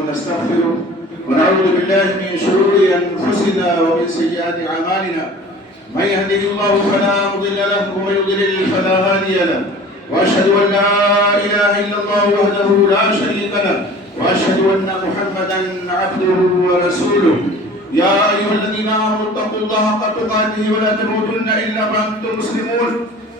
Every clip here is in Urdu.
ونستغفره ونعوذ بالله من شرور أنفسنا ومن سيئات أعمالنا من يهده الله فلا مضل له ومن يضلل فلا هادي له وأشهد أن لا إله إلا الله وحده لا شريك له وأشهد أن محمدا عبده ورسوله يا أيها الذين آمنوا اتقوا الله حق تقاته ولا تموتن إلا وأنتم مسلمون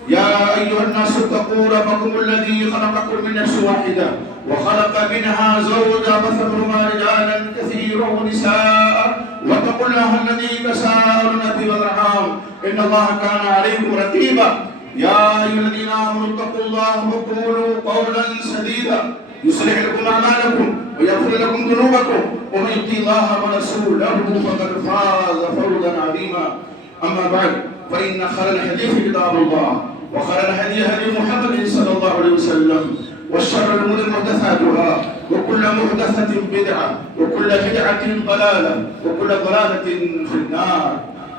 يا أيها الناس اتقوا ربكم الذي خلقكم من نفس واحدة وخلق منها زوجها وبث منهما رجالا كثيرا ونساء واتقوا الله الذي تساءلون به والأرحام إن الله كان عليكم رقيبا يا أيها الذين آمنوا اتقوا الله وقولوا قولا سديدا يصلح لكم أعمالكم ويغفر لكم ذنوبكم ومن يطع الله ورسوله فقد فاز فوزا عظيما أما بعد فإن خير الحديث كتاب الله وخير الهدي هدي محمد صلى الله عليه وسلم وشر الأمور محدثاتها وكل محدثة بدعة وكل بدعة ضلالة وكل ضلالة في النار.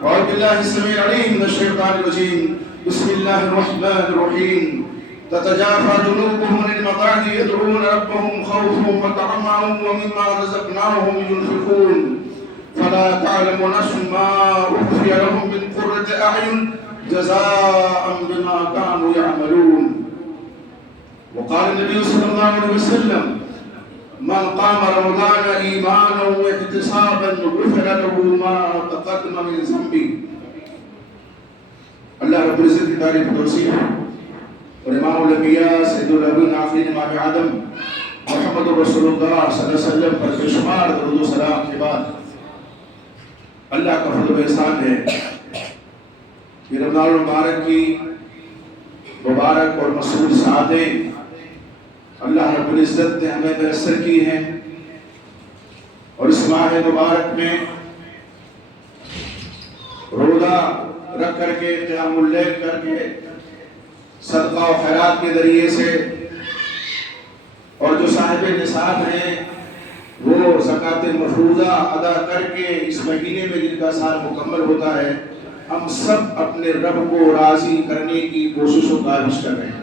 أعوذ بالله السميع العليم من الشيطان الرجيم. بسم الله الرحمن الرحيم. تتجافى جنوبهم عن المضاجع يدعون ربهم خوفا وطمعا ومما رزقناهم ينفقون فلا تعلم نفس ما أخفي لهم من قرة أعين جزاء بما كانوا يعملون. وقال النبي صلى الله عليه وسلم من قام رمضان إيمانا واحتسابا غفر له ما تقدم من ذنبه. اللہ رب العزت کی تعریف و توصیف اور امام الانبیاء سید الاولین آخرین امام آدم محمد رسول اللہ صلی اللہ علیہ وسلم پر بے شمار درود و سلام کے بعد اللہ کا فضل و احسان ہے کہ رمضان المبارک کی مبارک اور مسعود ساعتیں اللہ رب العزت نے ہمیں میسر کی ہیں اور اس ماہ مبارک میں روزہ رکھ کر کے قیام اللیل کر کے صدقہ و خیرات کے ذریعے سے اور جو صاحب نصاب ہیں وہ زکوٰۃ مفروضہ ادا کر کے اس مہینے میں جن کا سال مکمل ہوتا ہے ہم سب اپنے رب کو راضی کرنے کی کوشش و کاوش کر رہے ہیں.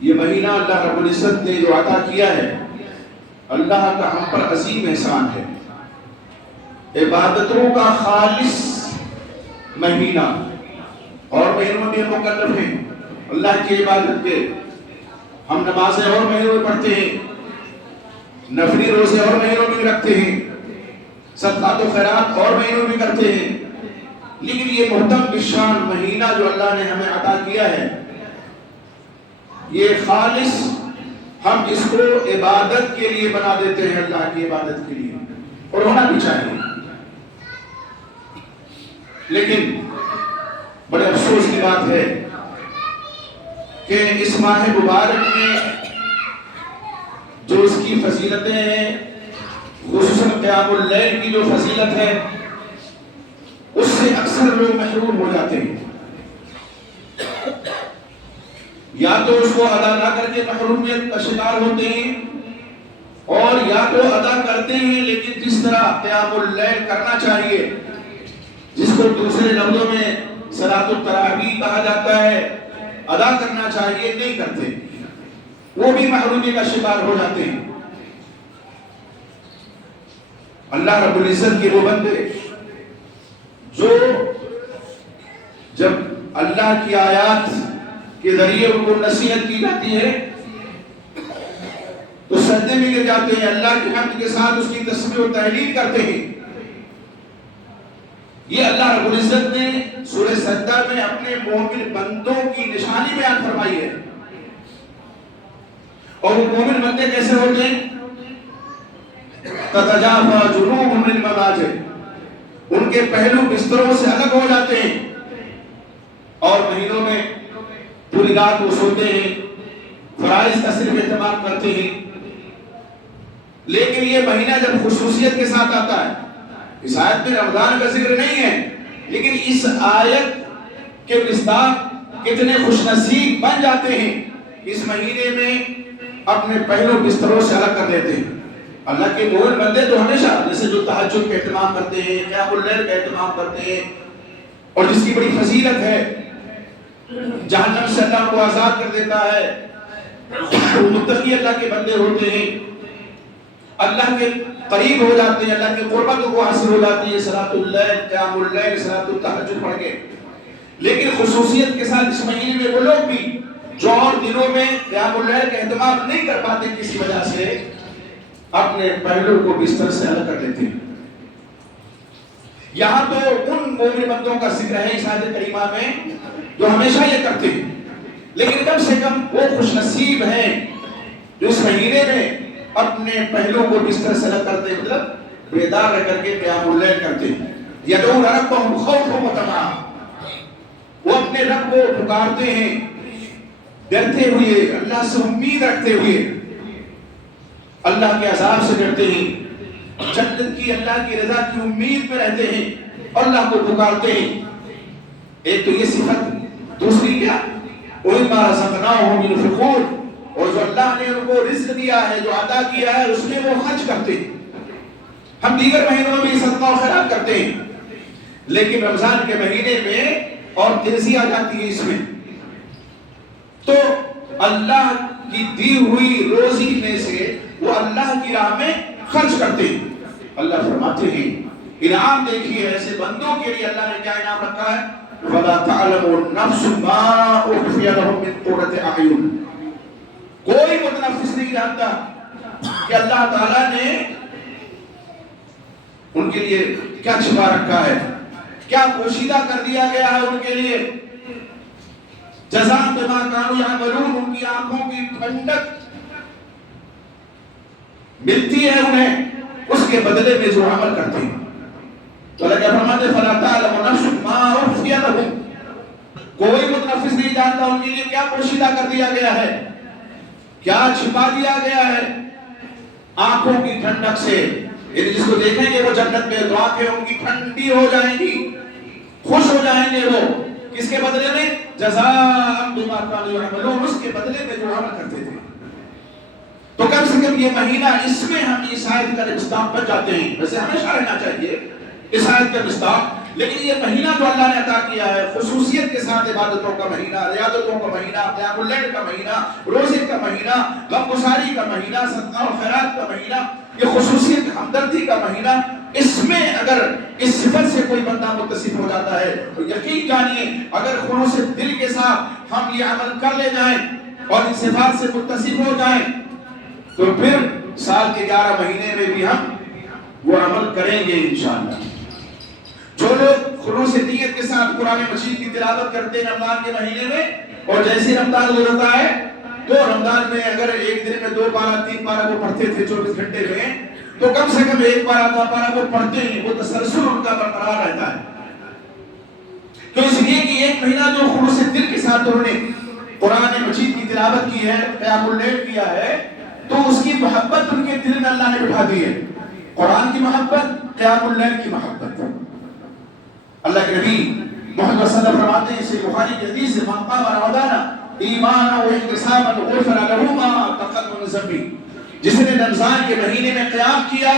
یہ مہینہ اللہ رب العزت نے جو عطا کیا ہے اللہ کا ہم پر عظیم احسان ہے. عبادتوں کا خالص مہینہ اور مہینوں میں مکلف ہیں اللہ کی عبادت کے. ہم نمازیں اور مہینوں میں پڑھتے ہیں, نفلی روزے اور مہینوں میں رکھتے ہیں, صدقات و خیرات اور مہینوں میں کرتے ہیں, لیکن یہ محترم بشان مہینہ جو اللہ نے ہمیں عطا کیا ہے یہ خالص ہم اس کو عبادت کے لیے بنا دیتے ہیں, اللہ کی عبادت کے لیے, اور ہونا بھی چاہیے. لیکن بڑے افسوس کی بات ہے کہ اس ماہ مبارک میں جو اس کی فضیلتیں ہیں خصوصاً قیام اللیل کی جو فضیلت ہے اس سے اکثر لوگ محروم ہو جاتے ہیں. یا تو اس کو ادا نہ کر کے محرومیت کا شکار ہوتے ہیں اور یا تو ادا کرتے ہیں لیکن جس طرح قیام اللیل کرنا چاہیے جس کو دوسرے لفظوں میں صلاۃ التراویح کہا جاتا ہے ادا کرنا چاہیے نہیں کرتے, وہ بھی محرومی کا شکار ہو جاتے ہیں. اللہ رب العزت کے وہ بندے جو جب اللہ کی آیات کے ذریعے ان کو نصیحت کی جاتی ہے تو سجدے میں گر جاتے ہیں, اللہ کی حمد کے ساتھ اس کی تسبیح و تحلیل کرتے ہیں. یہ اللہ رب العزت نے سورہ سجدہ میں اپنے مومن بندوں کی نشانی بیان فرمائی ہے. اور وہ مومن بندے کیسے ہوتے ہیں؟ تتجافى جنوبهم عن المضاجع, ان کے پہلو بستروں سے الگ ہو جاتے ہیں اور مہینوں میں پوری رات وہ سوتے ہیں, فرائض کا صرف اہتمام کرتے ہیں. لیکن یہ مہینہ جب خصوصیت کے ساتھ آتا ہے, اس آیت میں رمضان کا ذکر نہیں ہے لیکن اس آیت کے مصداق کتنے خوش نصیب بن جاتے ہیں اس مہینے میں اپنے پہلو بستروں سے الگ کر دیتے ہیں. اللہ کے مومن بندے تو ہمیشہ جیسے جو تہجد کا اہتمام کرتے ہیں, قیام اللیل کا اہتمام کرتے ہیں اور جس کی بڑی فضیلت ہے جہنم سے اللہ کو آزاد کر دیتا ہے, متقی اللہ کے بندے ہوتے ہیں اللہ کے قریب ہو جاتے ہیں، اللہ کی قربت کو حاصل ہو جاتی ہے صلاۃ اللیل، قیام اللیل، صلاۃ التہجد پڑھ کے۔ لیکن خصوصیت کے ساتھ اس مہینے میں وہ لوگ بھی جو اور دنوں میں قیام اللیل کا اہتمام نہیں کر پاتے کسی وجہ سے، اپنے پہلو کو بستر سے الگ کر لیتے ہیں۔ یہاں تو ان مومن بندوں کا ذکر ہے اس آیت کریمہ میں جو ہمیشہ یہ کرتے ہیں، لیکن کم سے کم وہ خوش نصیب ہیں جو اس مہینے میں اپنے پہلو کو بستر سے الگ کرتے ہیں، مطلب بیدار رہ کر کے قیام اللیل کرتے ہیں۔ یدعون ربهم خوفا وطمعا، وہ اپنے رب کو پکارتے ہیں ڈرتے ہوئے، اللہ سے امید رکھتے ہوئے، اللہ کے عذاب سے ڈرتے ہیں، جنت کی، اللہ کی رضا کی امید میں رہتے ہیں اور اللہ کو پکارتے ہیں۔ ایک تو یہ صفت، دوسری کیا؟ وَمِمَّا رَزَقْنَاهُمْ يُنْفِقُونَ، اور جو اللہ نے ان کو رزق دیا ہے، جو عطا کیا ہے، اس میں وہ خرچ کرتے ہیں۔ ہم دیگر مہینوں میں بھی صدقہ و خیرات کرتے ہیں، لیکن رمضان کے مہینے میں اور تیزی آ جاتی ہے اس میں، تو اللہ کی دی ہوئی روزی میں سے وہ اللہ کی راہ میں خرچ کرتے ہیں۔ اللہ فرماتے ہیں انعام دیکھیے ایسے بندوں کے لیے اللہ نے کیا انعام رکھا ہے، وَلَا تَعْلَمُ نَفْسٌ مَا أُخْفِيَ لَهُم مِّن قُرَّةِ أَعْيُنٍ، کوئی متنفس نہیں جانتا کہ اللہ تعالیٰ نے ان کے لیے کیا چھپا رکھا ہے، کیا پوشیدہ کر دیا گیا ہے ان کے لیے۔ جزاء بما كانوا يعملون، ان کی آنکھوں کی ٹھنڈک ملتی ہے انہیں اس کے بدلے میں جو عمل کرتے ہیں۔ تو اللہ کیا فرماتے ہیں، فَلَا تَعْلَمُ نَفْسٌ مَا أُخْفِيَ لَهُم، کوئی متنفس نہیں جانتا ان کے لیے کیا پوشیدہ کر دیا گیا ہے، کیا چھپا دیا گیا ہے آنکھوں کی ٹھنڈک سے۔ یعنی جس کو دیکھیں گے وہ جنت میں، تو آنکھیں ان کی ٹھنڈی ہو جائیں گی، خوش ہو جائیں گے وہ، کس کے بدلے میں؟ جزاء بما كانوا يعملون، اس کے بدلے میں جو عمل کرتے تھے۔ تو کم سے کم یہ مہینہ، اس میں ہم اس آیت کا مصداق بن جاتے ہیں۔ ویسے ہمیشہ رہنا چاہیے اس آیت کا مصداق، لیکن یہ مہینہ جو اللہ نے عطا کیا ہے خصوصیت کے ساتھ، عبادتوں کا مہینہ، ریاضتوں کا مہینہ، قیام اللیل کا مہینہ، روزے کا مہینہ، غم گساری کا مہینہ، صدقہ و خیرات کا مہینہ، یہ خصوصیت ہمدردی کا مہینہ، اس میں اگر اس صفت سے کوئی بندہ متصف ہو جاتا ہے تو یقین جانیے اگر خلوص دل کے ساتھ ہم یہ عمل کر لے جائیں اور ان صفات سے متصف ہو جائیں تو پھر سال کے 11 مہینے میں بھی ہم وہ عمل کریں گے انشاءاللہ۔ جو لوگ خلوص نیت کے ساتھ قرآن مجید کی تلاوت کرتے ہیں رمضان کے مہینے میں، اور جیسے رمضان گزرتا ہے تو رمضان میں اگر ایک دن میں 2 پارہ 3 پارہ وہ پڑھتے تھے 24 گھنٹے میں، تو کم سے کم 1 پارہ 2 پارہ وہ پڑھتے ہیں، وہ تسلسل ان کا برقرار رہتا ہے۔ تو اس لیے کہ ایک مہینہ جو خلوص دل کے ساتھ انہوں نے قرآن مجید کی تلاوت کی ہے، قیام اللیل کیا ہے، تو اس کی محبت ان کے دل میں اللہ نے بٹھا دی ہے، قرآن کی محبت، قیام اللیل کی محبت۔ اللہ کے نبی محمد صلی اللہ علیہ وسلم فرماتے ہیں، اسے بخاری کی حدیث سے، من قام رمضان ایمانا واحتسابا غفر له ما تقدم من ذنبه، جس نے رمضان کے مہینے میں قیام کیا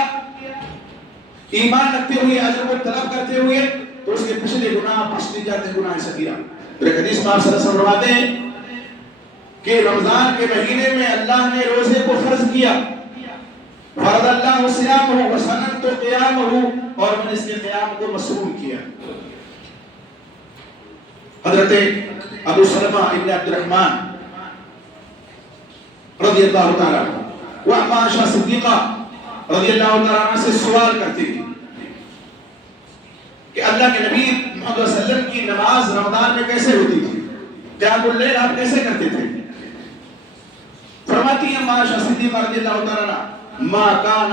ایمان رکھتے ہوئے، اجر کو طلب کرتے ہوئے، تو اس کے پچھلے گناہ بخش دیے جاتے ہیں، گناہ صغیرہ۔ ایک حدیث میں آپ صلی اللہ علیہ وسلم فرماتے ہیں کہ رمضان کے مہینے میں اللہ نے روزے کو فرض کیا، فرض اللہ صیامہ وسننت قیامہ، اور میں نے اس کے قیام کو مسنون کیا۔ حضرت ابو سلمہ ابن عبد الرحمن رضی اللہ تعالیٰ عنہ وہ عائشہ صدیقہ رضی اللہ تعالیٰ عنہ سے سوال کرتی تھی کہ اللہ کے نبی محمد صلی اللہ علیہ وسلم کی نماز رمضان میں کیسے ہوتی تھی، قیام اللیل آپ کیسے کرتے تھے؟ فرماتی ہیں عائشہ صدیقہ رضی اللہ تعالیٰ عنہ، ما کان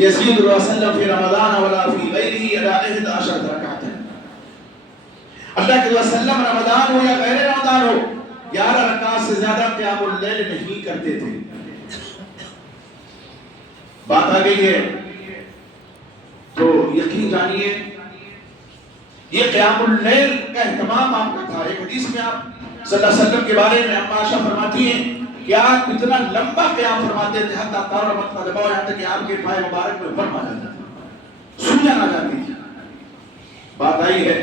یزید وسلم فی رمضان ولا فی غیرہ الی 11 رکعۃ، اللہ کے وسلم رمضان ہو یا غیر رمضان ہو 11 رکعت سے زیادہ قیام اللیل نہیں کرتے تھے۔ بات آ گئی ہے تو یقین جانیے یہ قیام اللیل کا اہتمام آپ کا تھا۔ ایک حدیث میں آپ صلی اللہ علیہ وسلم کے بارے میں عائشہ فرماتی ہیں کہ آپ اتنا لمبا قیام فرماتے تھے حتی طار مقدمہ، یہاں تک کہ آپ کے پائے مبارک میں برم آ جاتا تھا، سوجن آ جاتی تھی۔ بات آئی ہے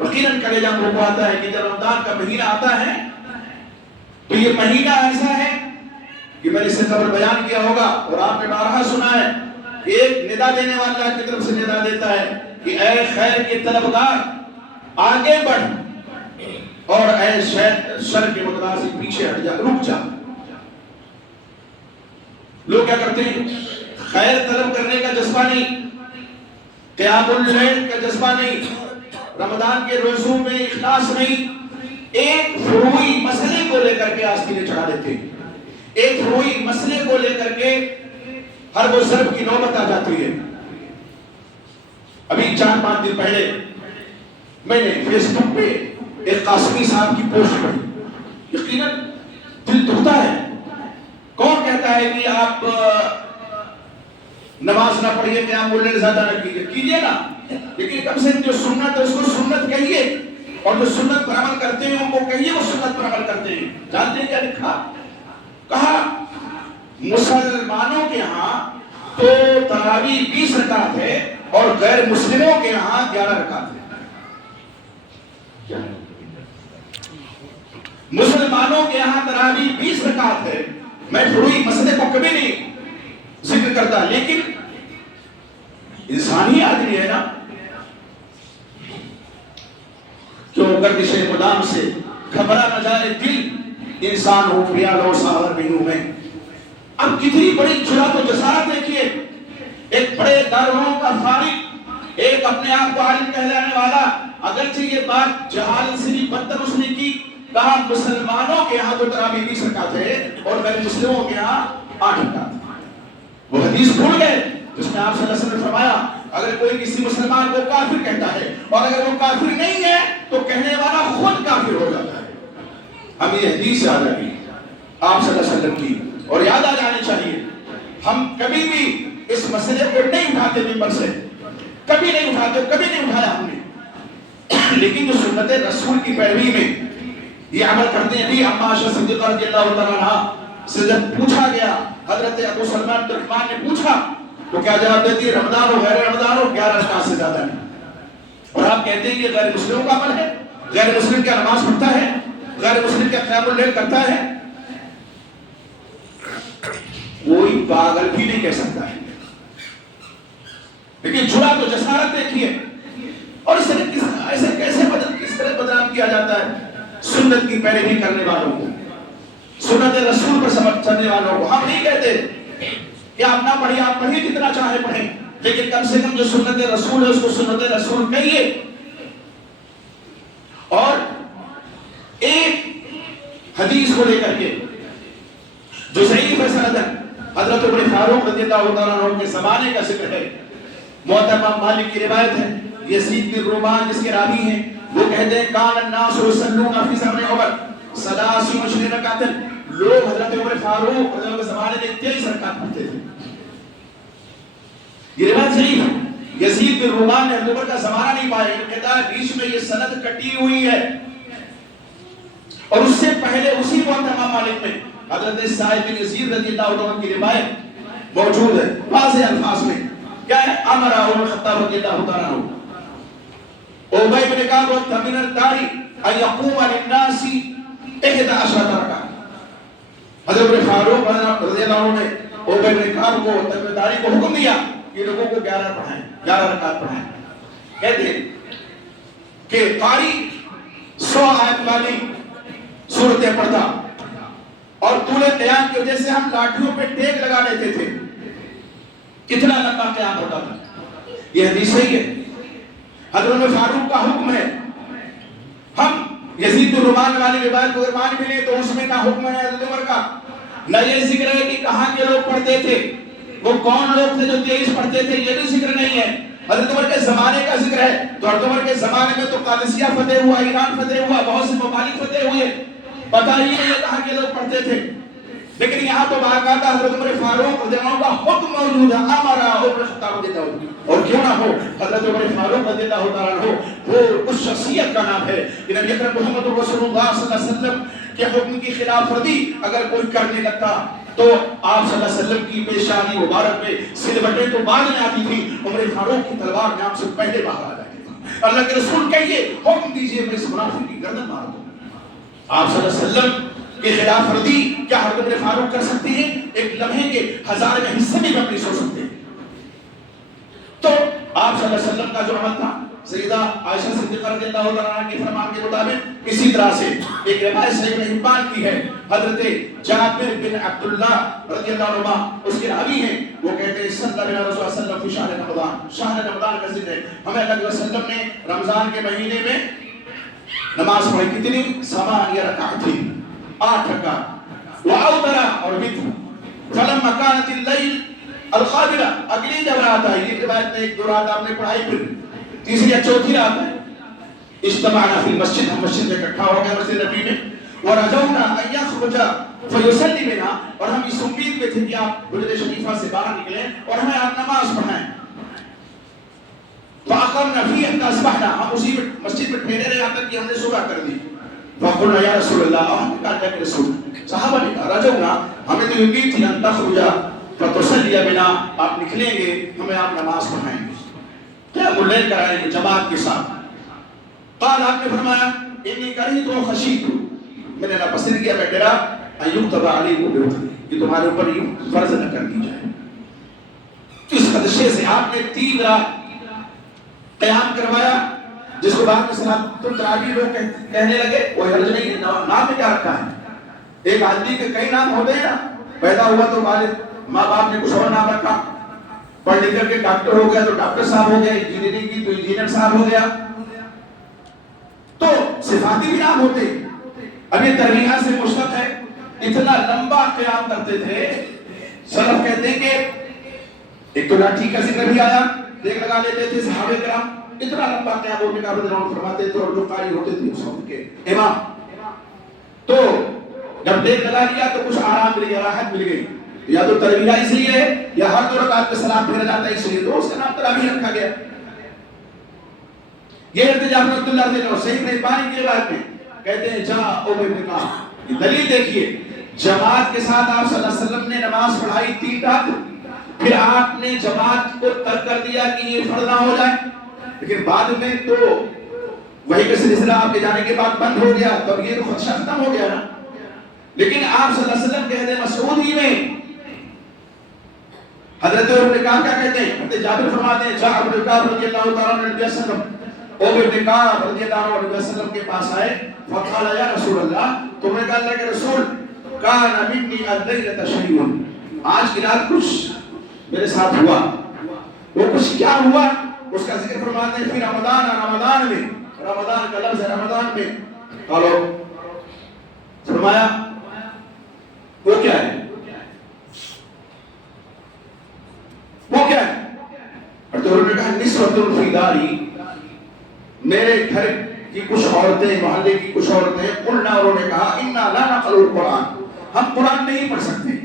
یقیناً کلیجہ کو آتا ہے کہ جب رمضان کا مہینہ آتا ہے تو یہ مہینہ ایسا ہے کہ میں نے اس سے قبل بیان کیا ہوگا اور آپ نے بارہا سنا ہے، ایک ندا دینے والا اللہ کی طرف سے ندا دیتا ہے کہ اے خیر کے طلبگار آگے بڑھ، اور اے شر کے مترازی پیچھے ہٹ جا، رک جا۔ لوگ کیا کرتے ہیں؟ خیر طلب کرنے کا جذبہ نہیں، قیام اللیل کا جذبہ نہیں، رمضان کے روزوں میں اخلاص نہیں، ایک فروعی مسئلے کو لے کر کے آستینے چڑھا دیتے ہیں، ایک فروعی مسئلے کو لے کر کے حرب و ضرب کی نوبت آ جاتی ہے۔ ابھی 4-5 دن پہلے میں نے فیس بک پہ ایک قاسمی صاحب کی پوسٹ پڑھی، یقیناً دل دکھتا ہے۔ کون کہتا ہے کہ آپ نماز نہ پڑھیے، قیام اللیل زیادہ نہ کیجیے، کیجیے نا، لیکن کم سے کم جو سنت ہے اس کو سنت کہیے، اور جو سنت پر عمل کرتے ہیں ان کو کہیے وہ سنت پر عمل کرتے ہیں۔ جانتے ہیں کیا لکھا؟ کہا مسلمانوں کے ہاں تو تراویح 20 رکعت ہے اور غیر مسلموں کے ہاں 11 رکعت ہے۔ مسلمانوں کے ہاں تراویح 20 رکعت ہے، میں فروعی مسئلے کو کبھی نہیں ذکر کرتا، لیکن انسانی آدمی ہے نا، جو گردش مدام سے گھبرا نہ جائے دل، انسان ہوں ریال اور ساور بھی ہوں میں۔ اب کتنی بڑی جرأت و جسارت دیکھیے، ایک بڑے دارالعلوم کا فارغ، ایک اپنے آپ کو عالم کہلانے والا، اگرچہ یہ بات جہالت سے بھی بدتر اس نے کی، کہا مسلمانوں کے ہاں تو تراویح 20 رکعت ہے اور غیر مسلموں کے ہاں 8 رکعت۔ وہ حدیث بھول گئے جس میں آپ صلی اللہ علیہ وسلم نے فرمایا اگر کوئی کسی مسلمان کو کافر کہتا ہے اور اگر وہ کافر نہیں ہے تو کہنے والا خود کافر ہو جاتا ہے۔ ہمیں یہ حدیث یاد آ گئی آپ صلی اللہ علیہ وسلم کی، اور یاد آ جانی چاہیے۔ ہم کبھی بھی اس مسئلے کو نہیں اٹھاتے ممبر سے، کبھی نہیں اٹھاتے، کبھی نہیں اٹھایا ہم نے، لیکن جو سنت رسول کی پیروی میں یہ عمل کرتے ہیں۔ بھی اما عائشہ صدیقہ رضی اللہ تعالیٰ عنہا سے جب پوچھا گیا، حضرت ابو سلمان بن عثمان نے پوچھا تو کیا جواب دیتی ہے؟ رمضان ہو غیر رمضان ہو 11 رکعت سے زیادہ نہیں۔ اور آپ کہتے ہیں کہ غیر مسلموں کا عمل ہے، غیر مسلم کیا نماز پڑھتا ہے، غیر مسلم کیا قیام اللیل کرتا ہے؟ کوئی پاگل بھی نہیں کہہ سکتا ہے، لیکن جرأت و جسارت دیکھیے، اور ایسے کیسے کس طرح بدنام کیا جاتا ہے سنت کی پیروی کرنے والوں کو، سنت رسول پر سمجھ چلنے والوں کو۔ ہم نہیں کہتے کہ آپ نہ پڑھیں، آپ پڑھیں جتنا چاہے پڑھیں، لیکن کم سے کم جو سنت رسول ہے اس کو سنت رسول کہیے۔ اور ایک حدیث کو لے کر کے جو ضعیف ہے سندن، حضرت عمر فاروق رضی اللہ تعالیٰ عنہ کے زمانے کا ذکر ہے، موطا امام مالک کی روایت ہے، یزید بن رومان جس کے راوی ہیں وہ کہتے ہیں کان الناس یصلون فی زمن عمر 23 رکعت، لوگ حضرت عمر فاروق رضی اللہ کے زمانے میں 23 رکعت پڑھتے تھے۔ یہ روایت صحیح ہے، یزید بن رومان نے حضرت عمر کا زمانہ نہیں پایا، یہ کہتا ہے بیچ میں یہ سند کٹی ہوئی ہے، اور اس سے پہلے اسی موطا امام مالک میں حضرت سعید بن یزید رضی اللہ عنہ کی روایت موجود ہے واضح الفاظ میں، کیا ہے؟ امر عمر خطاب رضی اللہ تعالیٰ عنہ ابی بن کعب وتمیم الداری ان یقوم للناس 11 رکعت۔ حضرت فاروق رضی اللہ عنہ نے ابی بن کعب کو تمیم الداری کو حکم دیا کہ لوگوں کو 11 پڑھائیں، 11 رکعت پڑھائیں۔ کہتے ہیں کہ قاری 100 آیت والی سورتیں پڑھتا، اور طول قیام کی وجہ سے ہم لاٹھیوں پہ ٹیک لگا لیتے تھے، کتنا لمبا قیام ہوتا تھا۔ یہ حدیث صحیح ہے، حضرت فاروق کا حکم ہے۔ ہم یزید بن رومان والی روایت کو اگر مان بھی لیں تو اس میں کا حکم ہے حضرت عمر کا، نہ یہ ذکر ہے کہ کہاں کے لوگ پڑھتے تھے، وہ کون لوگ تھے جو 23 پڑھتے تھے، یہ بھی ذکر نہیں ہے۔ حضرت عمر کے زمانے کا ذکر ہے، تو حضرت عمر کے زمانے میں تو قادسیہ فتح ہوا، ایران فتح ہوا، بہت سے ممالک فتح ہوئے، پتہ ہی نہیں ہے کہاں کے لوگ پڑھتے تھے، لیکن یہاں تو باقاعدہ حضرت عمر فاروق رضی اللہ عنہ کا حکم موجود ہے، امر عمر خطاب رضی اللہ عنہ۔ اور کیوں نہ ہو حضرت عمر فاروق رضی اللہ تعالیٰ عنہ وہ اس شخصیت کا نام ہے کہ نبی اکرم محمد رسول اللہ صلی اللہ علیہ وسلم کے حکم کی خلاف ورزی اگر کوئی کرنے لگتا تو آپ صلی اللہ علیہ وسلم کی پیشانی مبارک میں سلبٹیں تو بعد میں آتی تھی، عمر فاروق کی تلوار نام سے پہلے باہر آ جاتی تھی۔ اللہ کے رسول کہیے حکم دیجئے میں اس منافق کی گردن مار دوں۔ آپ صلی اللہ علیہ وسلم کہ خلاف ورزی کیا حضرت فاروق کر سکتے ہیں؟ ایک لمحے کے 1000 حصے بھی نہیں سو سکتے. تو آپ صلی اللہ علیہ وسلم کا جو عمل تھا سیدہ عائشہ صدیقہ رضی اللہ تعالیٰ عنہ کے فرمان کے مطابق اسی طرح سے ایک روایت صحیح ابن حبان کی ہے. حضرت جابر بن عبداللہ رضی اللہ عنہ اس کے راوی ہیں، وہ کہتے ہیں صلی اللہ علیہ وسلم فی شہر رمضان، شہر رمضان کا ذکر ہے، ہمیں اللہ علیہ وسلم نے رمضان کے مہینے میں نماز پڑھی. کتنی؟ 8 رکعت، 8 رکعت، وأوتر اور وتر. فلما كانت الليل القابلہ، اگلی جب رات آئی، یہ روایت میں 1-2 رات آپ نے پڑھائی، پھر تیسری یا چوتھی رات ہے، اجتمعنا فی المسجد، ہم مسجد میں اکٹھا ہو گئے مسجد نبی میں، ورجونا ان یخرج فیصلی بنا، اور ہم اس امید میں تھے کہ آپ حجرہ شریفہ سے باہر نکلیں اور ہمیں آپ نماز پڑھائیں. فاقمنا فیہ حتی اصبحنا، ہم اسی مسجد میں ٹھہرے رہے یہاں تک کہ ہم نے صبح کر دی. فقلنا یا رسول اللہ، ہم نے کہا اللہ کے رسول، صحابہ نے کہا رجونا، ہمیں تو امید تھی ان تخرج فتصلی بنا، آپ نکلیں گے ہمیں آپ نماز پڑھائیں گے، قیام اللیل کرائیں گے جماعت کے ساتھ. قال، آپ نے فرمایا انی کریت و خشیت، میں نے ناپسند کیا، میں ڈرا ان یکتب علیکم بالوتر، کہ تمہارے اوپر یہ فرض نہ کر دی جائے. اس خدشے سے آپ نے 3 رات قیام کروایا، جس کو بعد میں صلاۃ التراویح لوگ کہنے لگے. وہ حرج نہیں، نام میں کیا رکھا ہے؟ ایک آدمی کے کئی نام ہوتے ہیں نا، پیدا ہوا تو والد ماں باپ نے کچھ اور نام رکھا، پڑھ لکھ کر کے ڈاکٹر ہو گیا تو ڈاکٹر صاحب ہو گیا، انجینئرنگ کی تو انجینئر صاحب ہو گیا. تو صفاتی بھی نام ہوتے. اب یہ تربیت سے مشتق ہے. اتنا لمبا قیام کرتے تھے، سلف کہتے ہیں کہ ایک تو لاٹھی کا ذکر بھی آیا، دیکھ لگا لیتے تھے صحابہ کرام، اتنا لمبا قیام ہونے کا رضوان فرماتے تھے. اور جو قاری ہوتے تھے اس وقت کے امام، تو جب دیکھ لگا لیا تو کچھ آرام مل گیا، راحت مل گئی. یا تو تربیہ اس لیے ہے یا ہر 2 رکعت میں سلام پھیرا جاتا ہے اس لیے، تو اس کا نام تراویح رکھا گیا. یہ ارتجاع رحمۃ اللہ علیہ اور صحیح ابن حبان کی روایت میں کہتے ہیں جا او ابن کا دلیل دیکھیے، جماعت کے ساتھ آپ صلی اللہ علیہ وسلم نے نماز پڑھائی 3 رات، پھر آپ نے جماعت کو ترک کر دیا کہ یہ فرض نہ ہو جائے. لیکن بعد میں تو وہی کا سلسلہ آپ کے جانے کے بعد بند ہو گیا، تب یہ تو خدشہ ختم ہو گیا نا. لیکن آپ صلی اللہ علیہ وسلم کہتے ہیں مسعود ہی میں حضرت عمر نے کہا، کیا کہتے ہیں؟ حضرت جابر فرماتے ہیں جاء ابن کعب رضی اللہ تعالیٰ عنہ نبی صلی اللہ علیہ وسلم، ابن کعب رضی اللہ عنہ نبی صلی اللہ علیہ وسلم کے پاس آئے. فقال یا رسول اللہ، تم نے کہا اللہ کے رسول، کان منی اللیلۃ شیء، آج کی رات کچھ میرے ساتھ ہوا. وہ کچھ کیا ہوا اس کا ذکر فرماتے ہیں. پھر رمضان میں، رمضان کا لفظ ہے رمضان میں، قالو فرمایا وہ کیا ہے، وہ کیا ہے؟ اور تو انہوں نے کہا نسوۃ فی داری، میرے گھر کی کچھ عورتیں، محلے کی کچھ عورتیں. قلنا، انہوں نے کہا انا لا نقرأ القرآن، ہم قرآن نہیں پڑھ سکتے.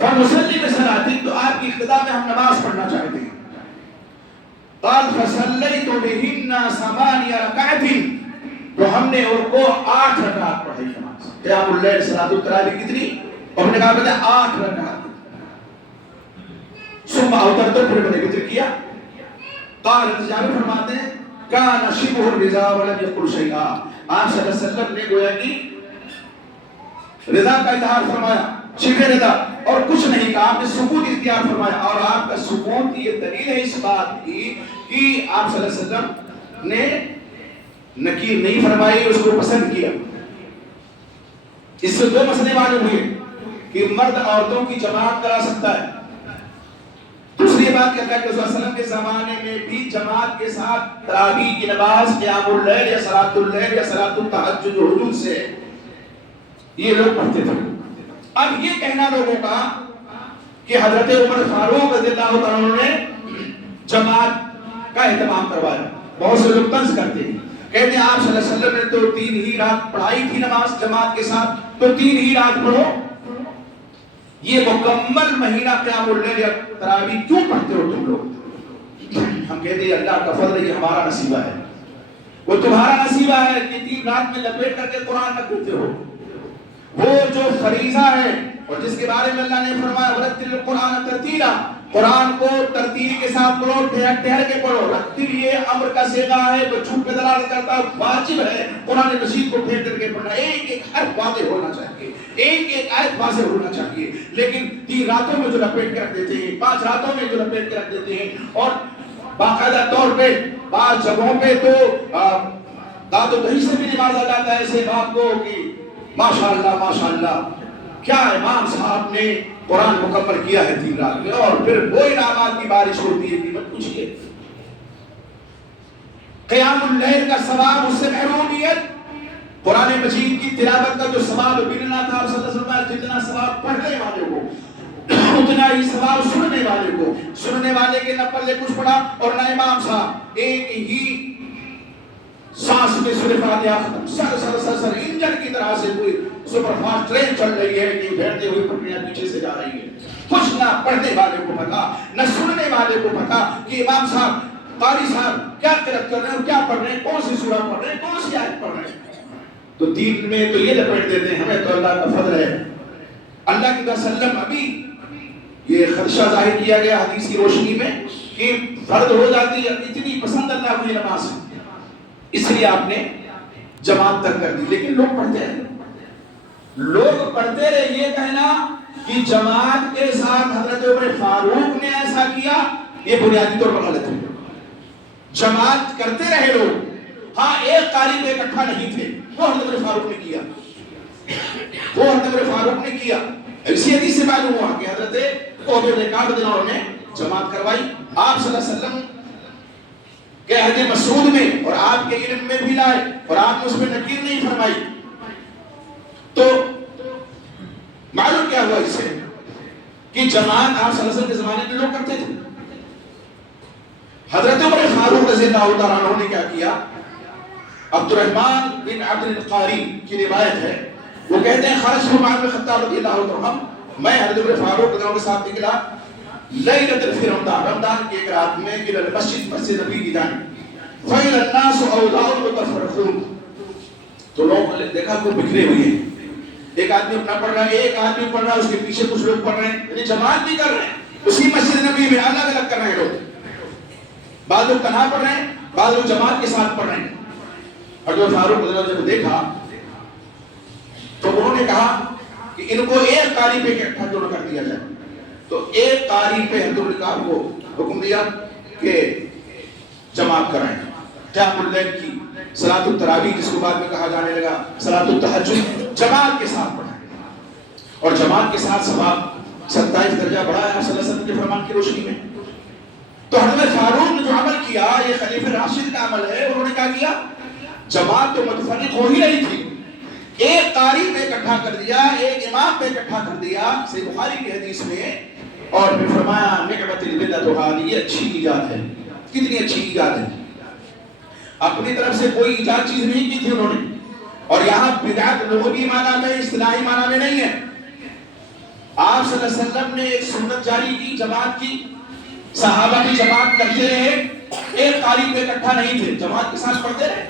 فنصلی بصلاۃ، تو آپ کی اقتداء میں ہم نماز پڑھنا چاہتے ہیں. قال فصلیت بہن 8 رکعات، تو ہم نے ان کو 8 رکعت پڑھائی نماز. قیام اللیل صلاۃ التراویح کتنی؟ اور ہم نے کہا بتا 8 رکعت. ثم اوتر، تو پھر میں نے وتر کیا. قال جابر فرماتے ہیں کان شبہ الرضا ولم یقل شیئا، آپ صلی اللہ علیہ وسلم نے گویا کہ رضا کا اظہار فرمایا، شبہ رضا، اور کچھ نہیں کہا، آپ نے سکوت اختیار فرمایا. اور آپ کا سکوت کی یہ دلیل ہے اس بات کی کہ آپ صلی اللہ علیہ وسلم نے نکیر نہیں فرمائی، اس کو پسند کیا. اس سے 2 مسئلے معلوم ہوئے کہ مرد عورتوں کی جماعت کرا سکتا ہے. دوسری بات کہ اللہ کے رسول صلی اللہ علیہ وسلم کے زمانے میں بھی جماعت کے ساتھ تراویح کی نماز، قیام اللیل یا صلاۃ اللیل یا صلاۃ التہجد جو حدود سے یہ لوگ پڑھتے تھے. اب یہ کہنا لوگوں کا کہ حضرت عمر فاروق رضی اللہ عنہ نے جماعت کا اہتمام کروایا، بہت سے لوگ طنز کرتے ہیں، کہتے ہیں آپ صلی اللہ علیہ وسلم نے تو 3 ہی رات پڑھائی تھی نماز جماعت کے ساتھ، تو 3 ہی رات پڑھو. یہ مکمل مہینہ قیام اللیل یا تراویح کیوں پڑھتے ہو تم لوگ؟ ہم کہتے ہیں اللہ کا فضل، یہ ہمارا نصیبہ ہے، وہ تمہارا نصیبہ ہے کہ 3 رات میں لپیٹ کر کے قرآن نہ پڑھتے ہو. وہ جو فریضہ ہے اور جس کے بارے میں اللہ نے فرمایا وَرَتِّلِ الْقُرْآنَ تَرْتِیلًا، قرآن کو ترتیب کے ساتھ پڑھو، ٹھہر کے پڑھو. ترتیب یہ امر کا صیغہ ہے، وجوب پہ دلالت کرتا ہے. واجب ہے قرآن مجید کو ٹھہر کر کے پڑھنا. ایک ایک حرف واضح ہونا چاہیے، ایک ایک آیت واضح ہونا چاہیے. لیکن 3 راتوں میں جو لپیٹ کے رکھ دیتے ہیں، 5 راتوں میں جو لپیٹ کے رکھ دیتے ہیں، اور باقاعدہ طور پہ بعض جگہوں پہ تو داد و دہی سے بھی نماز آ جاتا ہے ایسے باپ کو کہ ماشاءاللہ ماشاءاللہ کیا امام صاحب نے قرآن مکمل کیا ہے 3 رات میں، اور پھر وہ انعامات کی بارش ہوتی ہے کہ مت پوچھیے. قیام اللیل کا ثواب، اس سے محرومیت. قرآن مجید کی تلاوت کا جو ثواب ملنا تھا صلی اللہ علیہ وسلم، جتنا ثواب پڑھنے والے کو اتنا ہی ثواب سننے والے کو. سننے والے کے نہ پلے کچھ پڑا اور نہ امام صاحب. ایک ہی سانس میں سورہ فاتحہ ختم، سر انجن کی طرح سے کوئی سپر فاسٹ ٹرین چل رہی ہے کہ بھیڑتے ہوئے پٹریاں پیچھے سے جا رہی ہے. کچھ نہ پڑھنے والے کو پتا، نہ سننے والے کو پتا کہ امام صاحب قاری صاحب کیا قرأت کر رہے ہیں، کیا پڑھ رہے ہیں، کون سی سورہ پڑھ رہے ہیں، کون سی آیت پڑھ رہے ہیں. تو دین میں تو یہ لپیٹ دیتے ہیں. ہمیں تو اللہ کا فضل ہے. اللہ کے وسلم ابھی یہ خدشہ ظاہر کیا گیا حدیث کی روشنی میں کہ فرض ہو جاتی ہے. اتنی پسند اللہ کو یہ نماز ہے، اس لیے آپ نے جماعت تک کر دی. لیکن لوگ پڑھتے ہیں، لوگ پڑھتے رہے. یہ کہنا کہ جماعت کے ساتھ حضرت عمر فاروق نے ایسا کیا، یہ بنیادی طور پر غلط ہے. جماعت کرتے رہے لوگ. ہاں ایک قاری پہ اکٹھا نہیں تھے، وہ حضرت عمر فاروق نے کیا، وہ حضرت عمر فاروق نے کیا. اسی حدیث سے معلوم ہوا کہ حضرت عبید بن کعب نے جماعت کروائی. آپ صلی اللہ علیہ وسلم کہ عہد مسعود میں اور آپ کے علم میں بھی لائے اور آپ نے اس میں نکیر نہیں فرمائی. تو معلوم کیا ہوا اس سے کہ جماعت آپ صلی اللہ علیہ وسلم کے زمانے میں لوگ کرتے تھے. حضرت عمر فاروق رضی اللہ تعالیٰ عنہ نے کیا کیا؟ عبد الرحمن بن عبد القاری کی روایت ہے، وہ کہتے ہیں خرج عمر بن خطاب رضی اللہ عنہ، میں حضرت عمر فاروق رضی اللہ عنہ کے ساتھ نکلا لیلۃ الفطر، رمضان کی ایک رات میں کہ مسجد نبی کی جانب، فَإِذَا النَّاسُ أَوْضَاعٌ مُتَفَرِّقُونَ، تو لوگوں نے دیکھا کہ بکھرے ہوئے ہیں. ایک آدمی اپنا پڑھ رہا ہے، ایک آدمی پڑھ رہا ہے، اس کے پیچھے کچھ لوگ پڑھ رہے ہیں، یعنی جماعت بھی کر رہے ہیں. اسی مسجد نبی میں الگ الگ کر رہے ہیں لوگ. بعض لوگ تنہا پڑھ رہے ہیں، بعض لوگ جماعت کے ساتھ پڑھ رہے ہیں. حضرت فاروق رضی اللہ عنہ جب دیکھا تو انہوں نے کہا کہ ان کو ایک قاری پہ اکٹھا کیوں نہ کر دیا جائے. تو ایک قاری پہ حضرت عمر کو حکم دیا کہ جماعت کرائیں. قیام اللیل کی صلاۃ التراویح جس کو بعد میں کہا جانے لگا صلاۃ التہجد، جماعت کے ساتھ پڑھائیں. اور جماعت کے ساتھ ثواب 27 درجہ بڑھا ہے صلی اللہ علیہ وسلم کے فرمان کی روشنی میں. تو حضرت فاروق نے جو عمل کیا یہ خلیفہ راشد کا عمل ہے. انہوں نے کیا کیا؟ جماعت تو متفرق ہو ہی رہی تھی، ایک قاری پہ اکٹھا کر دیا، ایک امام پہ اکٹھا کر دیا صحیح بخاری کی حدیث میں. اور پھر فرمایا نعمت البدعۃ هذه، یہ اچھی ایجاد ہے. کتنی اچھی ایجاد ہے. اپنی طرف سے کوئی ایجاد چیز نہیں کی تھی انہوں نے. اور یہاں بدعت لغوی معنی میں، اصطلاحی معنی میں نہیں ہے. آپ صلی اللہ علیہ وسلم نے ایک سنت جاری کی، جماعت کی. صحابہ بھی جماعت کرتے رہے، ایک قاری پہ اکٹھا نہیں تھے، جماعت کے ساتھ پڑھتے رہے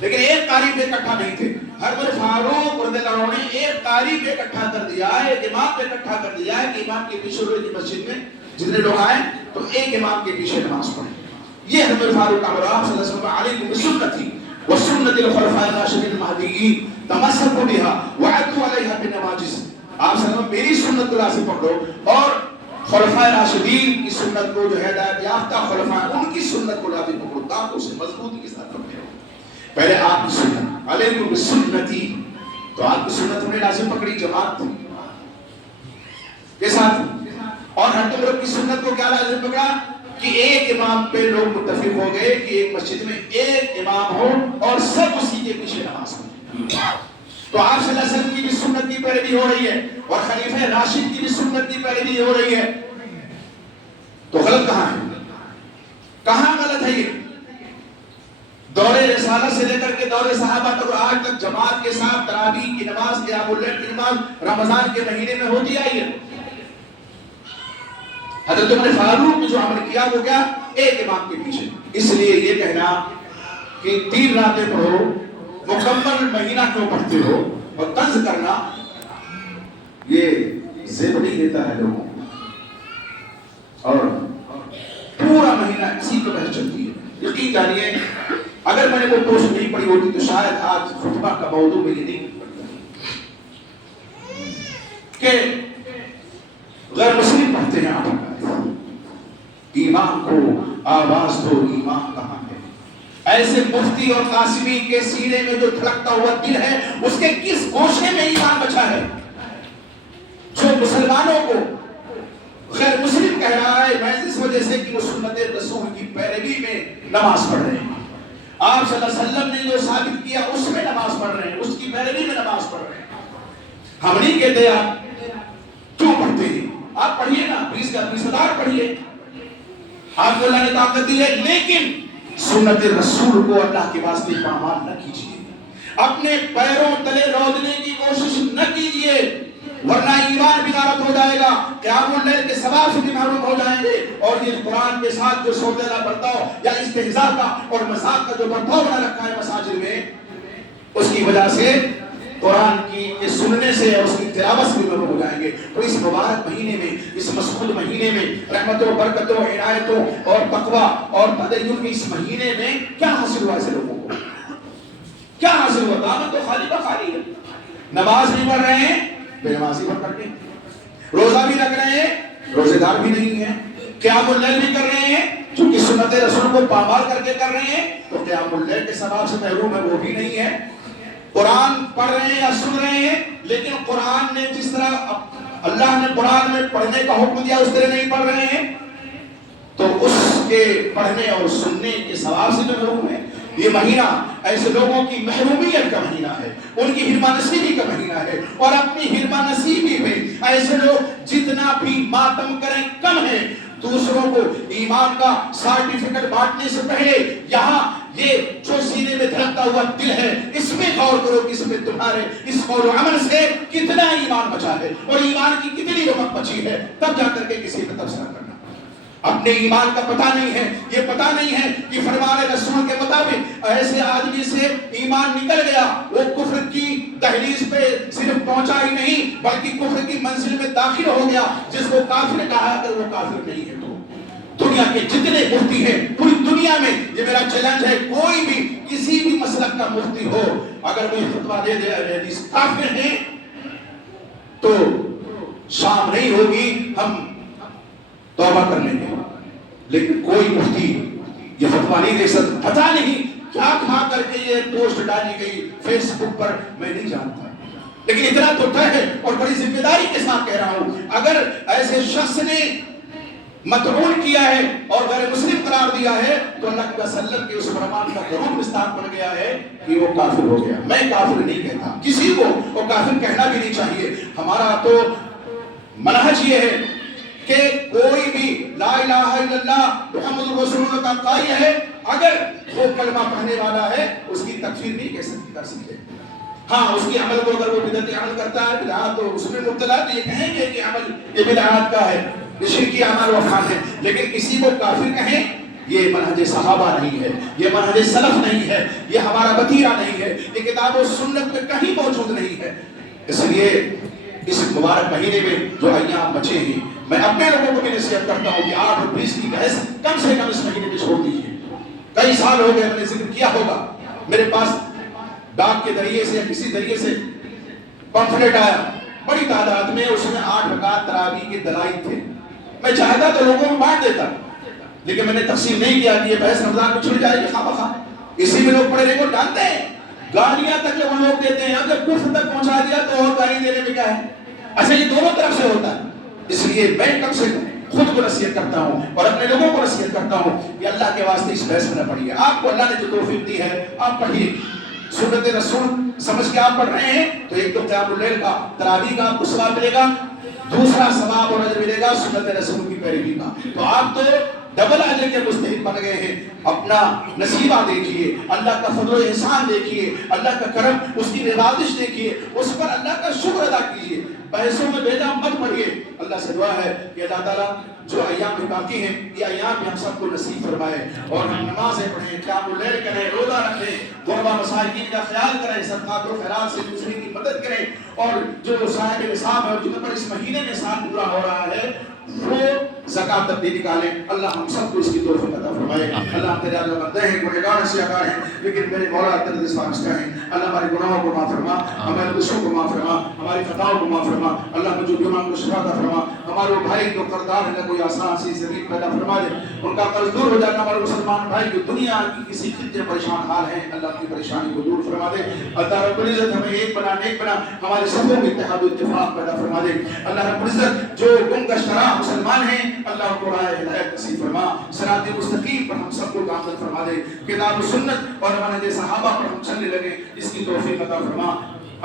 لیکن ایک قاری پہ اکٹھا نہیں تھے. حضرت فاروق رضی اللہ عنہ نے ایک قاری پہ اکٹھا کر دیا، ایک امام پہ اکٹھا کر دیا ہے کہ امام کے پیچھے روز کی مسجد میں جتنے لوگ آئیں تو ایک امام کے پیچھے نماز پڑھیں. یہ حضرت فاروق کا امر. آپ صلی اللہ علیہ وسلم علیکم بسنتی وسنت الخلفاء الراشدین المہدیین تمسکوا بها وعضوا علیہا بالنواجذ. آپ صلی اللہ علیہ وسلم میری سنت کو لازم پکڑو اور خلفاء راشدین کی سنت کو، جو ہدایت یافتہ خلفاء ان کی سنت کو لازم پکڑو، دانتوں سے مضبوطی کے ساتھ پکڑو. پہلے آپ کی سنت، علیکم بسنتی، تو آپ کی سنت انہیں لازم پکڑی جماعت کے ساتھ. اور حضرت عمر کی سنت کو کیا لازم پکڑا کہ ایک امام پہ لوگ متفق ہو گئے کہ ایک مسجد میں ایک امام ہو اور سب اسی کے پیچھے نماز پڑھیں. تو آپ صلی اللہ علیہ وسلم کی بھی سنت کی پیروی ہو رہی ہے اور خلیفہ راشد کی بھی سنت کی پیروی ہو رہی ہے. تو غلط کہاں ہے؟ کہاں غلط ہے؟ یہ دور رسالت سے لے کر کے دور صحابہ تک اور آج تک جماعت کے ساتھ تراویح کی نماز، قیام اللیل کی نماز رمضان کے مہینے میں ہوتی آئی ہے. حضرت عمر فاروق نے جو عمل کیا وہ کیا؟ ایک امام کے پیچھے. اس لیے یہ کہنا کہ 3 راتیں پڑھو، مکمل مہینہ کیوں پڑھتے ہو، اور طنز کرنا یہ زیب نہیں دیتا ہے لوگوں کو. اور پورا مہینہ اسی پہ بحث چلتی ہے. یقین جانیے اگر میں نے وہ پوسٹ نہیں پڑھی ہوتی تو شاید آج خطبہ کا موضوع میری نہیں کہ غیر مسلم پڑھتے ہیں آپ ایمان کو آواز دو ایمان کہاں ہے. ایسے مفتی اور قاسمی کے سینے میں جو دھڑکتا ہوا دل ہے اس کے کس گوشے میں ایمان بچا ہے جو مسلمانوں کو غیر مسلم کہہ رہا ہے محض اس وجہ سے کہ وہ سنت رسول کی پیروی میں نماز پڑھ رہے ہیں. آپ صلی اللہ علیہ وسلم نے جو ثابت کیا اس میں نماز پڑھ رہے ہیں, اس کی پیروی میں نماز پڑھ رہے ہیں. ہم نہیں کہتے آپ کیوں پڑھتے ہیں, آپ پڑھیے نا 20,000 پڑھیے, آپ کو اللہ نے طاقت دی ہے, لیکن سنت رسول کو اللہ کے واسطے پامال نہ کیجیے, اپنے پیروں تلے رودنے کی کوشش نہ کیجیے ورنہ ایمان بغارت ہو جائے گا, قیام اللیل کے ثواب سے بھی محروم ہو جائیں گے. اور یہ قرآن کے ساتھ جو سوتیلا برتاؤ یا استہزاء کا اور مذاق کا جو برتاؤ بنا رکھا ہے مساجد میں, اس کی وجہ سے قرآن کی سننے سے اور اس کی تلاوت سے بھی محروم ہو جائیں گے. تو اس مبارک مہینے میں, اس مسعود مہینے میں رحمتوں برکتوں عنایتوں اور تقویٰ اور تدین کے اس مہینے میں کیا حاصل ہوا ایسے لوگوں کو, کیا حاصل ہوا؟ دامن تو خالی کا خالی ہے. نماز بھی پڑھ رہے ہیں بے نمازی بن کر کے, روزہ بھی رکھ رہے ہیں روزے دار بھی نہیں ہیں, قیام اللیل بھی کر رہے ہیں چونکہ سنت رسول کو پامال کر کے کر رہے ہیں تو قیام اللیل کے ثواب سے محروم ہے, وہ بھی نہیں ہے. قرآن پڑھ رہے ہیں یا سن رہے ہیں لیکن قرآن نے جس طرح اللہ نے قرآن میں پڑھنے کا حکم دیا اس طرح نہیں پڑھ رہے ہیں تو اس کے پڑھنے اور سننے کے ثواب سے جو محروم ہے. یہ مہینہ ایسے لوگوں کی محرومیت کا مہینہ ہے, ان کی حرمہ نصیبی کا مہینہ ہے, اور اپنی حرمہ نصیبی میں ایسے لوگ جتنا بھی ماتم کریں کم ہے. دوسروں کو ایمان کا سرٹیفکیٹ بانٹنے سے پہلے یہاں یہ جو سینے میں دھڑکتا ہوا دل ہے اس میں غور کرو کہ اس میں تمہارے اس قول و عمل سے کتنا ایمان بچا ہے اور ایمان کی کتنی رمق بچی ہے, تب جا کر کے کسی پہ تبصرہ کرنا. اپنے ایمان کا پتہ نہیں ہے, یہ پتہ نہیں ہے کہ فرمان رسول کے مطابق ایسے آدمی سے ایمان نکل گیا, وہ کفر کی دہلیز پہ صرف پہنچا ہی نہیں بلکہ کفر کی منزل میں داخل ہو گیا جس کو کافر کہا اگر وہ کافر نہیں ہے. تو دنیا کے جتنے مفتی ہیں پوری دنیا میں, یہ میرا چیلنج ہے, کوئی بھی کسی بھی مسلک کا مفتی ہو اگر کوئی فتویٰ دے دے حدیث کافر ہیں تو شام نہیں ہوگی ہم توبہ کر لیں گے. لیکن کوئی مفتی یہ فتویٰ نہیں دے سکتا. پتہ نہیں کیا کھا کر کے یہ پوسٹ ڈالی گئی فیس بک پر, میں نہیں جانتا, لیکن اتنا تو طے ہے اور بڑی ذمہ داری کے ساتھ کہہ رہا ہوں, اگر ایسے شخص نے مطعون کیا ہے اور غیر مسلم قرار دیا ہے تو اللہ کے وسلم کے اس فرمان کا ضرور مستحق بن گیا ہے کہ وہ کافر ہو گیا. میں کافر نہیں کہتا, کسی کو وہ کافر کہنا بھی نہیں چاہیے. ہمارا تو منہج یہ ہے کہ کوئی بھی لا الہ الا اللہ محمد رسول اللہ کا قائل ہے اگر وہ کلمہ پڑھنے والا ہے اس کی تکفیر نہیں کر سکتے. ہاں اس کی عمل کو اگر وہ بدعت عمل کرتا ہے بدعات تو اس میں مبتلا, تو یہ کہیں گے کہ عمل یہ بدعات کا ہے, شرکی اعمال و افعال ہے. لیکن کسی کو کافر کہیں یہ منہج صحابہ نہیں ہے, یہ منہج سلف نہیں ہے, یہ ہمارا وتیرہ نہیں ہے, یہ کتاب و سنت میں کہیں موجود نہیں ہے. اس لیے اس مبارک مہینے میں جو ایام بچے ہیں میں اپنے لوگوں کو بھی نصیحت کرتا ہوں کہ 8 اور 20 کی بحث کم سے کم اس مہینے میں چھوڑ دیجیے. کئی سال ہو گئے میں نے ذکر کیا ہوگا, میرے پاس ڈاک کے ذریعے سے یا کسی ذریعے سے پمفلیٹ آیا بڑی تعداد میں, اس میں 8 رکعت تراویح کے دلائل تھے. میں چاہتا تو لوگوں کو بانٹ دیتا لیکن میں نے تقسیم نہیں کیا کہ یہ بحث رمضان میں چھڑ جائے گی خواہ خواہ. اسی میں لوگ پڑھے رہے کو ڈالتے ہیں, گالیاں تک جب وہ لوگ دیتے ہیں, اب جب کفر تک پہنچا دیا تو اور گالی دینے میں کیا ہے. اچھا یہ دونوں طرف سے ہوتا ہے. اس لیے میں کم سے کم خود کو نصیحت کرتا ہوں اور اپنے لوگوں کو نصیحت کرتا ہوں کہ اللہ کے واسطے اس بحث میں نہ پڑھیے. آپ کو اللہ نے جو توفیق دی ہے آپ پڑھیے, سنت رسول سمجھ کے آپ پڑھ رہے ہیں تو ایک تو قیام اللیل کا تراویح کا آپ کو ثواب ملے گا, دوسرا ثواب اور اجر ملے گا سنت رسول کی پیروی کا. تو آپ تو ڈبل اجر کے مستحق بن گئے ہیں. اپنا نصیبہ دیکھیے, اللہ کا فضل و احسان دیکھیے, اللہ کا کرم, اس کی نوازش دیکھیے, اس پر اللہ کا شکر ادا کیجیے. بحثوں میں بیجا مت پڑھیے. اللہ سے دعا ہے کہ اللہ تعالیٰ جو ایام میں باقی ہیں یہ ایام میں ہم سب کو نصیب فرمائے اور ہم نمازیں پڑھیں, قیام اللیل کریں, روزہ رکھیں, غربا مساکین کا خیال کریں, صدقات و خیرات سے دوسرے کی مدد کریں, اور جو صاحب نصاب ہے اور جن پر اس مہینے میں سال پورا ہو رہا ہے وہ زکات تک بھی نکالیں. اللہ ہم سب کو اس کی توفیق عطا فرمائے. اللہ تیرے عزت بندے ہیں, گنہگار سیاہکار ہیں, لیکن میرے مولا تیرے دستاویزہ ہیں. اللہ ہمارے گناہوں کو معاف فرما, ہمارے غصوں کو معاف فرما, ہماری خطاؤں کو معاف فرما. اللہ مجھے بیمار کو شفا عطا فرما. ہمارے بھائی جو قرضدار ہیں کوئی آسان سی زمین پیدا فرما دے, ان کا قرض دور ہو جائے. ہمارے مسلمان بھائی جو دنیا کی کسی خطے پریشان حال ہیں, اللہ کی پریشانی کو دور فرما دے. اللہ رب العزت ہمیں ایک بنا, نیک بنا, ہمارے صفوں میں اتحاد و اتفاق پیدا فرما دے. اللہ رب العزت جو گم گشتہ مسلمان ہیں, اللہ کو راہ ہدایت نصیب فرما. صراط مستقیم پر ہم سب کو گامزن فرما دے. کتاب و سنت اور ہمارے صحابہ پر ہم چلنے لگے, اس کی توفیق عطا فرما.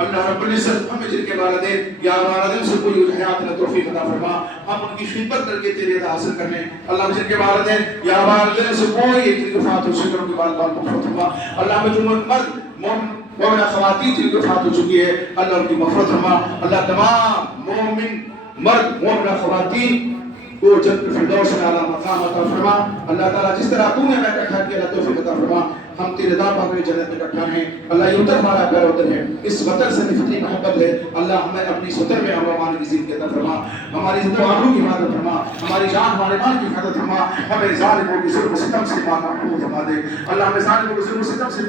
اللہ رب العزت ہمیں جن کے والدین یا والدین سے کوئی حیات نہ توفیق عطا فرما, ہم ان کی خدمت کر کے تیری رضا حاصل کرنے. اللہ جن کے والدین یا والدین سے کوئی جن کی وفات ہو چکی ان کے والدین کو مغفرت فرما. اللہ جو مرد مومن خواتین جن کی وفات ہو چکی ہے, اللہ ان کی مغفرت فرما. اللہ تمام مومن مرد مومن خواتین کو جنت الفردوس میں اعلیٰ مقام عطا فرما. اللہ تعالیٰ جس طرح تو نے ہمیں اکٹھا کیا, اللہ توفیق عطا فرما. ہم تیرے رضا پاک جنت میں اکٹھا ہیں. اللہ یہ وطن ہمارا پیارا وطن ہے, اس وطن سے فطری محبت ہے. اللہ ہمیں اپنی وطن میں امن و امان کی زندگی عطا فرما. ہماری عزت و آبرو کی حفاظت فرما. ہماری جان ہمارے مال کی حفاظت فرما. ہمیں ظالموں کی ظلم و ستم سے محفوظ فرما دے. اللہ ہمیں ظالموں کی ظلم و ستم سے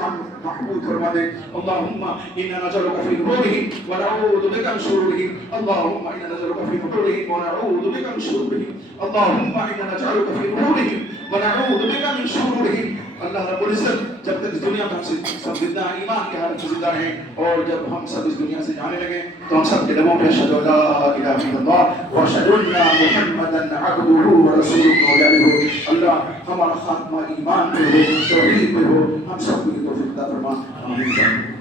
محفوظ فرما دے. اللهم انا نجعلك في نورهم ونعوذ بك من شرورهم. اللهم انا نجعلك في نورهم ونعوذ بك من شرورهم. اللهم انا نجعلك في نورهم ونعوذ بك من شرورهم. اللہ رب العزت جب تک اس دنیا میں ہم سب زندہ ایمان کی حالت میں زندہ رہیں, اور جب ہم سب اس دنیا سے جانے لگے تو ہم سب کے لبوں پہ اشہد لا الہ الا اللہ واشہد ان محمدا عبدہ ورسولہ ہو. اللہ ہمارا خاتمہ ایمان پہ ہو, توحید پہ ہو. ہم سب کو یہ توفیق عطا فرما. آمین.